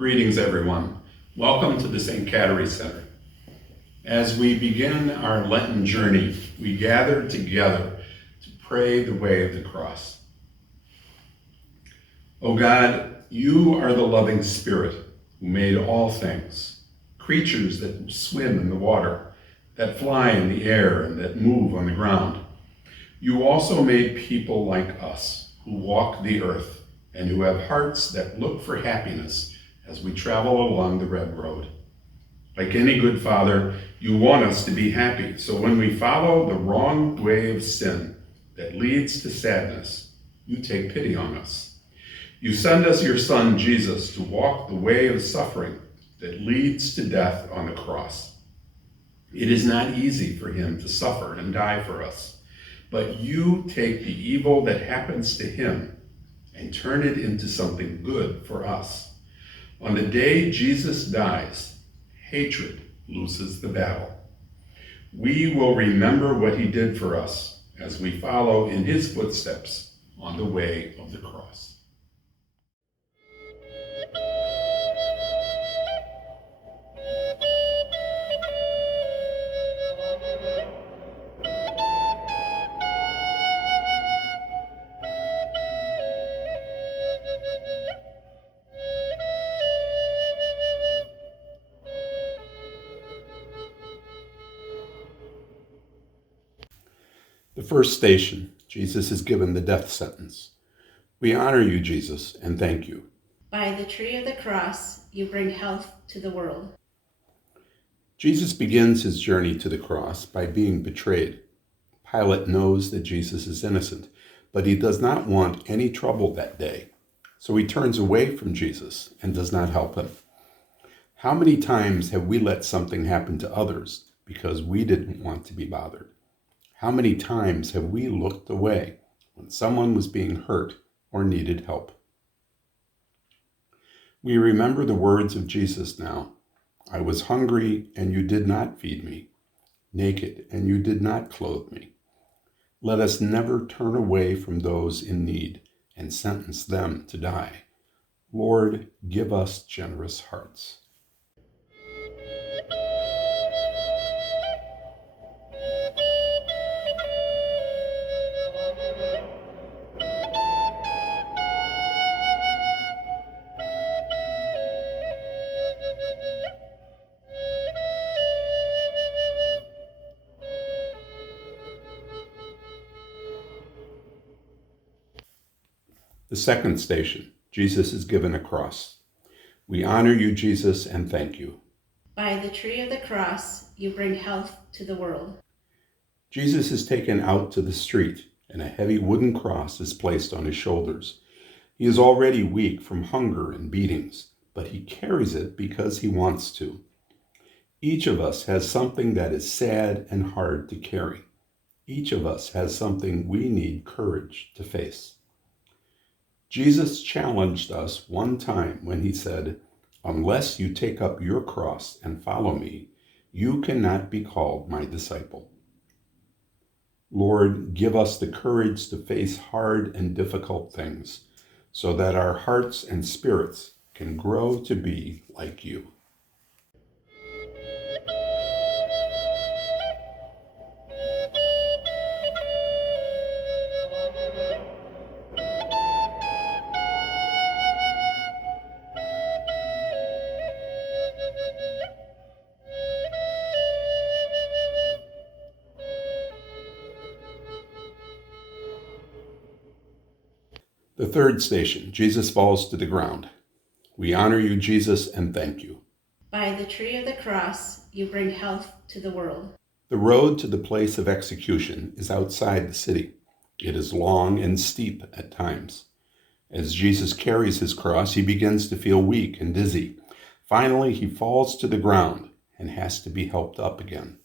Greetings, everyone. Welcome to the St. Kateri Center. As we begin our Lenten journey, we gather together to pray the way of the cross. O God, you are the loving Spirit who made all things, creatures that swim in the water, that fly in the air, and that move on the ground. You also made people like us who walk the earth and who have hearts that look for happiness as we travel along the red road. Like any good father, you want us to be happy, so when we follow the wrong way of sin that leads to sadness, you take pity on us. You send us your Son, Jesus, to walk the way of suffering that leads to death on the cross. It is not easy for him to suffer and die for us, but you take the evil that happens to him and turn it into something good for us. On the day Jesus dies, hatred loses the battle. We will remember what he did for us as we follow in his footsteps on the way of the cross. The first station, Jesus is given the death sentence. We honor you, Jesus, and thank you. By the tree of the cross, you bring health to the world. Jesus begins his journey to the cross by being betrayed. Pilate knows that Jesus is innocent, but he does not want any trouble that day, so he turns away from Jesus and does not help him. How many times have we let something happen to others because we didn't want to be bothered? How many times have we looked away when someone was being hurt or needed help? We remember the words of Jesus now. I was hungry and you did not feed me, naked and you did not clothe me. Let us never turn away from those in need and sentence them to die. Lord, give us generous hearts. The second station, Jesus is given a cross. We honor you, Jesus, and thank you. By the tree of the cross, you bring health to the world. Jesus is taken out to the street, and a heavy wooden cross is placed on his shoulders. He is already weak from hunger and beatings, but he carries it because he wants to. Each of us has something that is sad and hard to carry. Each of us has something we need courage to face. Jesus challenged us one time when he said, "Unless you take up your cross and follow me, you cannot be called my disciple." Lord, give us the courage to face hard and difficult things so that our hearts and spirits can grow to be like you. The third station, Jesus falls to the ground. We honor you, Jesus, and thank you. By the tree of the cross, you bring health to the world. The road to the place of execution is outside the city. It is long and steep at times. As Jesus carries his cross, he begins to feel weak and dizzy. Finally, he falls to the ground and has to be helped up again.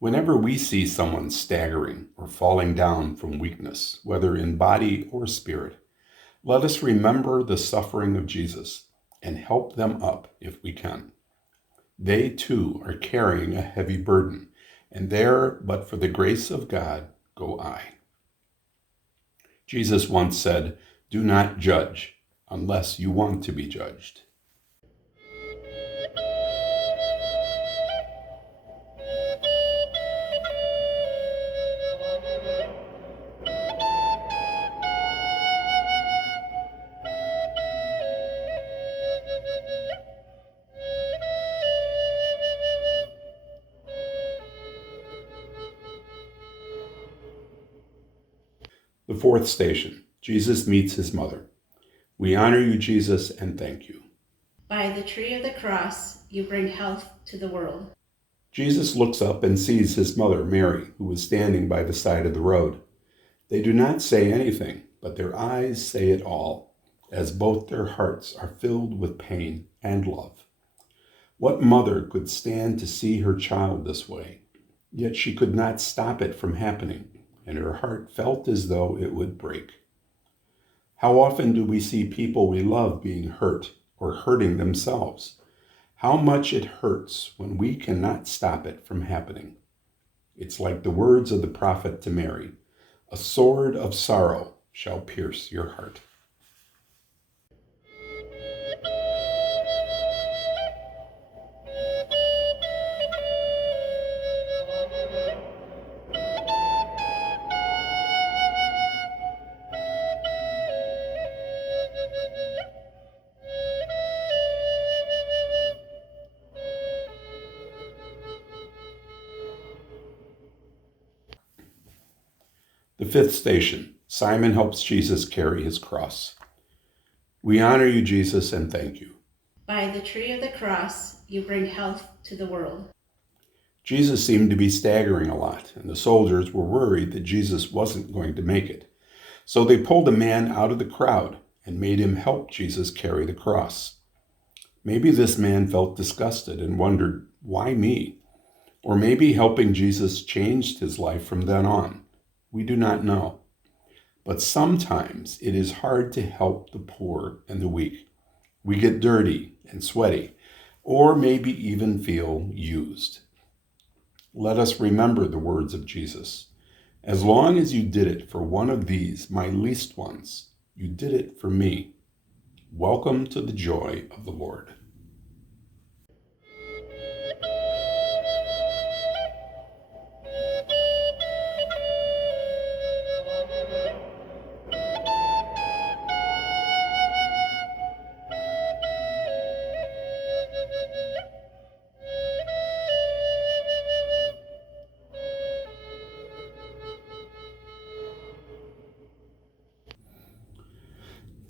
Whenever we see someone staggering or falling down from weakness, whether in body or spirit, let us remember the suffering of Jesus and help them up if we can. They too are carrying a heavy burden, and there, but for the grace of God, go I. Jesus once said, "Do not judge unless you want to be judged." The fourth station, Jesus meets his mother. We honor you, Jesus, and thank you. By the tree of the cross, you bring health to the world. Jesus looks up and sees his mother, Mary, who is standing by the side of the road. They do not say anything, but their eyes say it all, as both their hearts are filled with pain and love. What mother could stand to see her child this way? Yet she could not stop it from happening, and her heart felt as though it would break. How often do we see people we love being hurt or hurting themselves? How much it hurts when we cannot stop it from happening. It's like the words of the prophet to Mary, "A sword of sorrow shall pierce your heart." The fifth station, Simon helps Jesus carry his cross. We honor you, Jesus, and thank you. By the tree of the cross, you bring health to the world. Jesus seemed to be staggering a lot, and the soldiers were worried that Jesus wasn't going to make it. So they pulled a man out of the crowd and made him help Jesus carry the cross. Maybe this man felt disgusted and wondered, why me? Or maybe helping Jesus changed his life from then on. We do not know. But sometimes it is hard to help the poor and the weak. We get dirty and sweaty, or maybe even feel used. Let us remember the words of Jesus. As long as you did it for one of these, my least ones, you did it for me. Welcome to the joy of the Lord.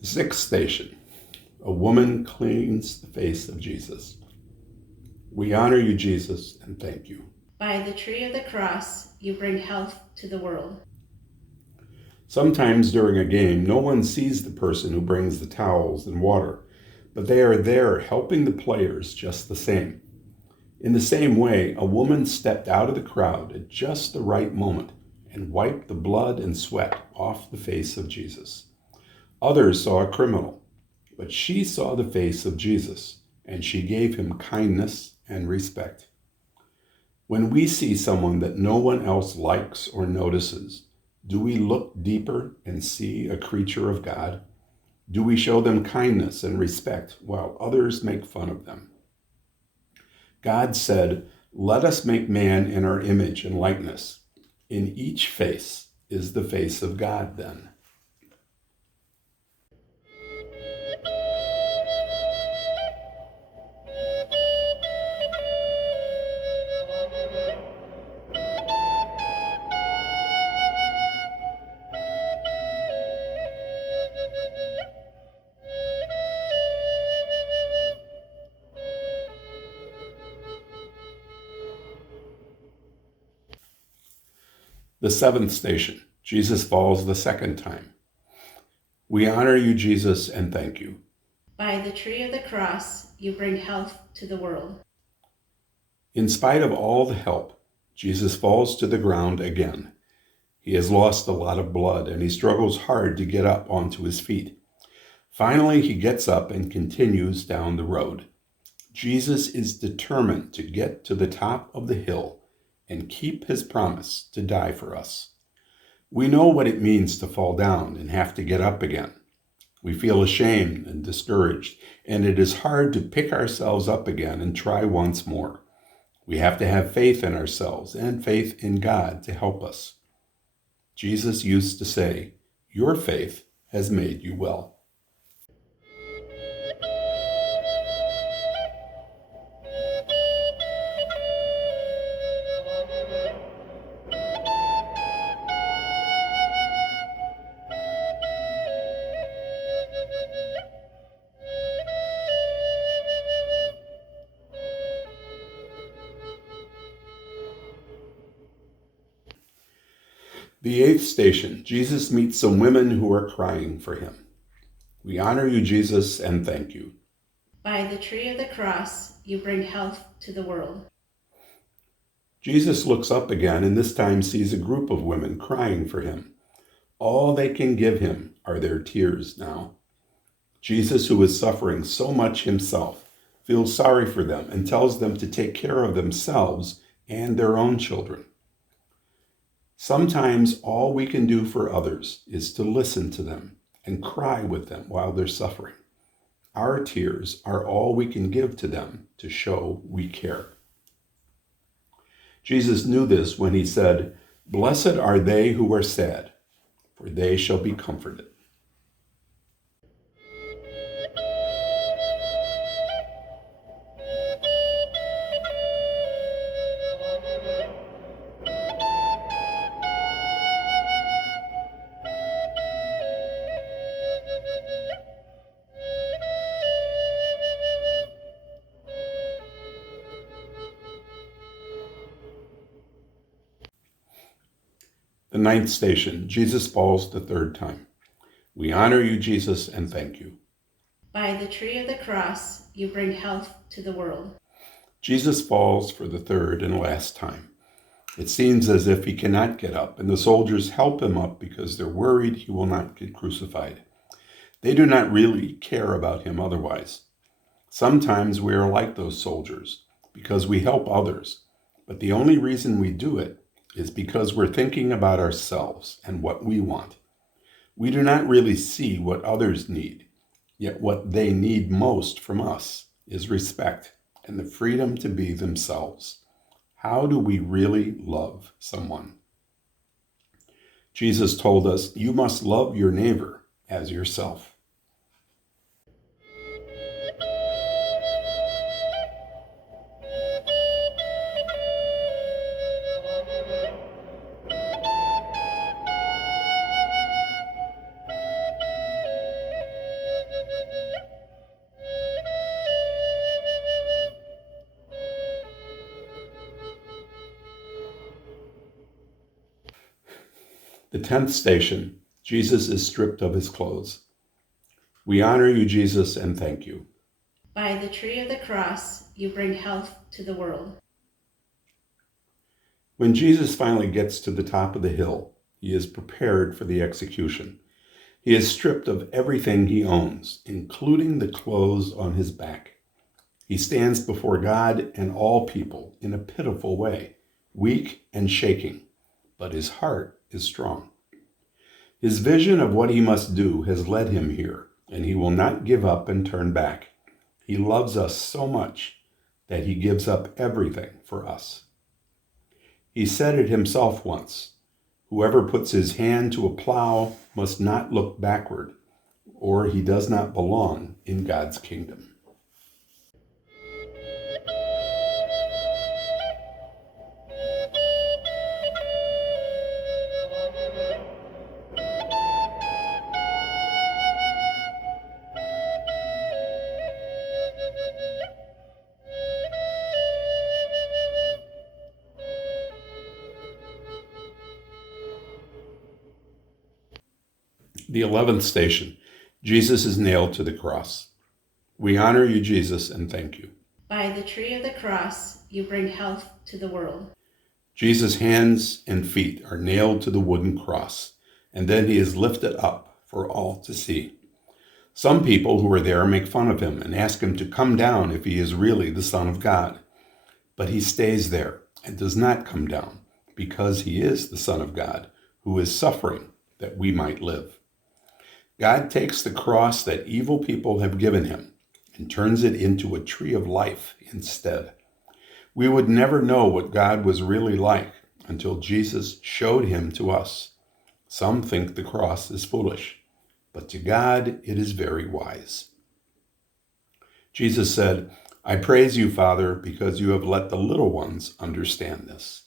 The sixth station, a woman cleans the face of Jesus. We honor you, Jesus, and thank you. By the tree of the cross, you bring health to the world. Sometimes during a game, no one sees the person who brings the towels and water, but they are there helping the players just the same. In the same way, a woman stepped out of the crowd at just the right moment and wiped the blood and sweat off the face of Jesus. Others saw a criminal, but she saw the face of Jesus, and she gave him kindness and respect. When we see someone that no one else likes or notices, do we look deeper and see a creature of God? Do we show them kindness and respect while others make fun of them? God said, "Let us make man in our image and likeness." In each face is the face of God then. The seventh station, Jesus falls the second time. We honor you, Jesus, and thank you. By the tree of the cross, you bring health to the world. In spite of all the help, Jesus falls to the ground again. He has lost a lot of blood, and he struggles hard to get up onto his feet. Finally, he gets up and continues down the road. Jesus is determined to get to the top of the hill and keep his promise to die for us. We know what it means to fall down and have to get up again. We feel ashamed and discouraged, and it is hard to pick ourselves up again and try once more. We have to have faith in ourselves and faith in God to help us. Jesus used to say, "Your faith has made you well." The eighth station, Jesus meets some women who are crying for him. We honor you, Jesus, and thank you. By the tree of the cross, you bring health to the world. Jesus looks up again and this time sees a group of women crying for him. All they can give him are their tears now. Jesus, who is suffering so much himself, feels sorry for them and tells them to take care of themselves and their own children. Sometimes all we can do for others is to listen to them and cry with them while they're suffering. Our tears are all we can give to them to show we care. Jesus knew this when he said, "Blessed are they who are sad, for they shall be comforted." The ninth station, Jesus falls the third time. We honor you, Jesus, and thank you. By the tree of the cross, you bring health to the world. Jesus falls for the third and last time. It seems as if he cannot get up, and the soldiers help him up because they're worried he will not get crucified. They do not really care about him otherwise. Sometimes we are like those soldiers because we help others, but the only reason we do it is because we're thinking about ourselves and what we want. We do not really see what others need, yet what they need most from us is respect and the freedom to be themselves. How do we really love someone? Jesus told us, you must love your neighbor as yourself. The 10th station, Jesus is stripped of his clothes. We honor you, Jesus, and thank you. By the tree of the cross, you bring health to the world. When Jesus finally gets to the top of the hill, he is prepared for the execution. He is stripped of everything he owns, including the clothes on his back. He stands before God and all people in a pitiful way, weak and shaking, but his heart is strong. His vision of what he must do has led him here, and he will not give up and turn back. He loves us so much that he gives up everything for us. He said it himself once, whoever puts his hand to a plow must not look backward, or he does not belong in God's kingdom. The 11th station, Jesus is nailed to the cross. We honor you, Jesus, and thank you. By the tree of the cross, you bring health to the world. Jesus' hands and feet are nailed to the wooden cross, and then he is lifted up for all to see. Some people who are there make fun of him and ask him to come down if he is really the Son of God. But he stays there and does not come down because he is the Son of God who is suffering that we might live. God takes the cross that evil people have given him and turns it into a tree of life instead. We would never know what God was really like until Jesus showed him to us. Some think the cross is foolish, but to God it is very wise. Jesus said, I praise you, Father, because you have let the little ones understand this.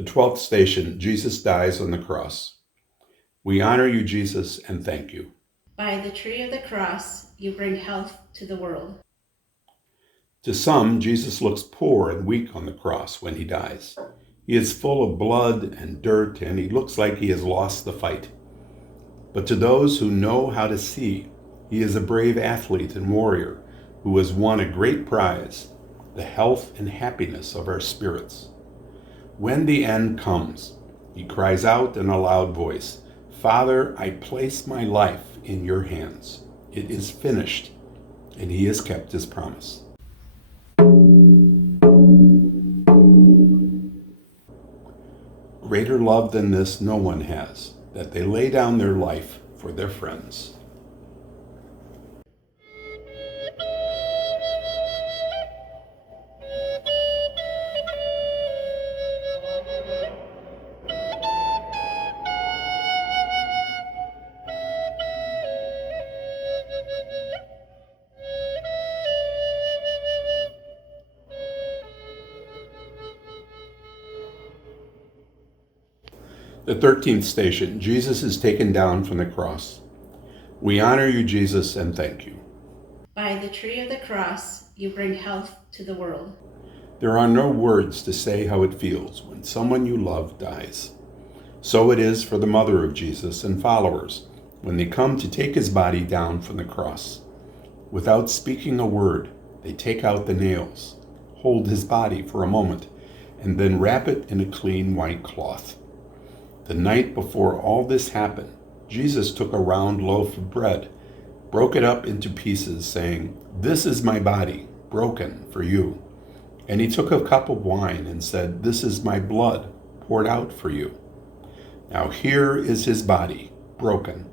The 12th station, Jesus dies on the cross. We honor you, Jesus, and thank you. By the tree of the cross, you bring health to the world. To some, Jesus looks poor and weak on the cross when he dies. He is full of blood and dirt, and he looks like he has lost the fight. But to those who know how to see, he is a brave athlete and warrior who has won a great prize, the health and happiness of our spirits. When the end comes, he cries out in a loud voice, "Father, I place my life in your hands. It is finished," and he has kept his promise. Greater love than this no one has, that they lay down their life for their friends. The 13th station, Jesus is taken down from the cross. We honor you, Jesus, and thank you. By the tree of the cross, you bring health to the world. There are no words to say how it feels when someone you love dies. So it is for the mother of Jesus and followers when they come to take his body down from the cross. Without speaking a word, they take out the nails, hold his body for a moment, and then wrap it in a clean white cloth. The night before all this happened, Jesus took a round loaf of bread, broke it up into pieces, saying, "This is my body, broken for you." And he took a cup of wine and said, "This is my blood, poured out for you." Now here is his body, broken.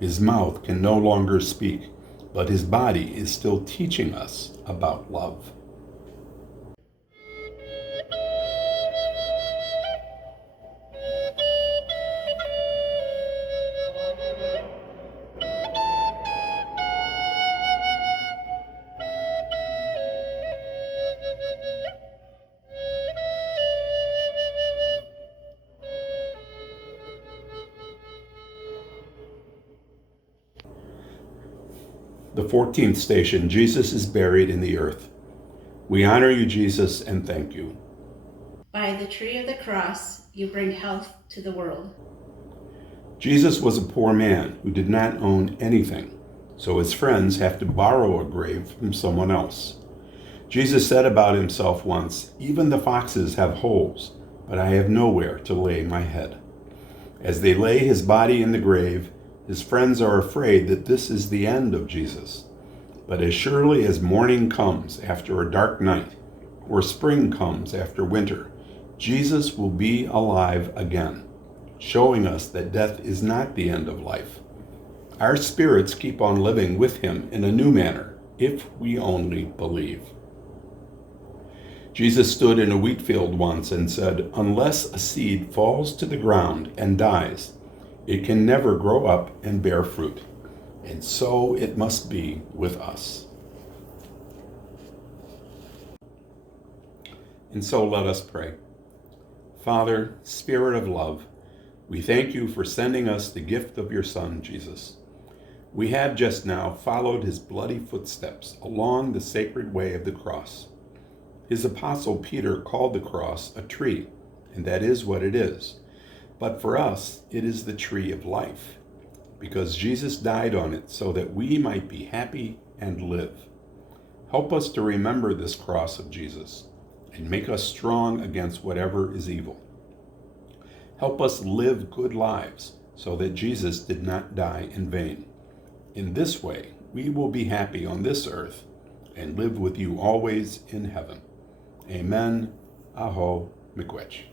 His mouth can no longer speak, but his body is still teaching us about love. The 14th station, Jesus is buried in the earth. We honor you, Jesus, and thank you. By the tree of the cross, you bring health to the world. Jesus was a poor man who did not own anything, so his friends have to borrow a grave from someone else. Jesus said about himself once, "Even the foxes have holes, but I have nowhere to lay my head." As they lay his body in the grave, his friends are afraid that this is the end of Jesus. But as surely as morning comes after a dark night, or spring comes after winter, Jesus will be alive again, showing us that death is not the end of life. Our spirits keep on living with him in a new manner, if we only believe. Jesus stood in a wheat field once and said, "Unless a seed falls to the ground and dies, it can never grow up and bear fruit." And so it must be with us. And so let us pray. Father, Spirit of love, we thank you for sending us the gift of your Son, Jesus. We have just now followed his bloody footsteps along the sacred way of the cross. His apostle Peter called the cross a tree, and that is what it is. But for us, it is the tree of life, because Jesus died on it so that we might be happy and live. Help us to remember this cross of Jesus and make us strong against whatever is evil. Help us live good lives so that Jesus did not die in vain. In this way, we will be happy on this earth and live with you always in heaven. Amen. Aho, miigwech.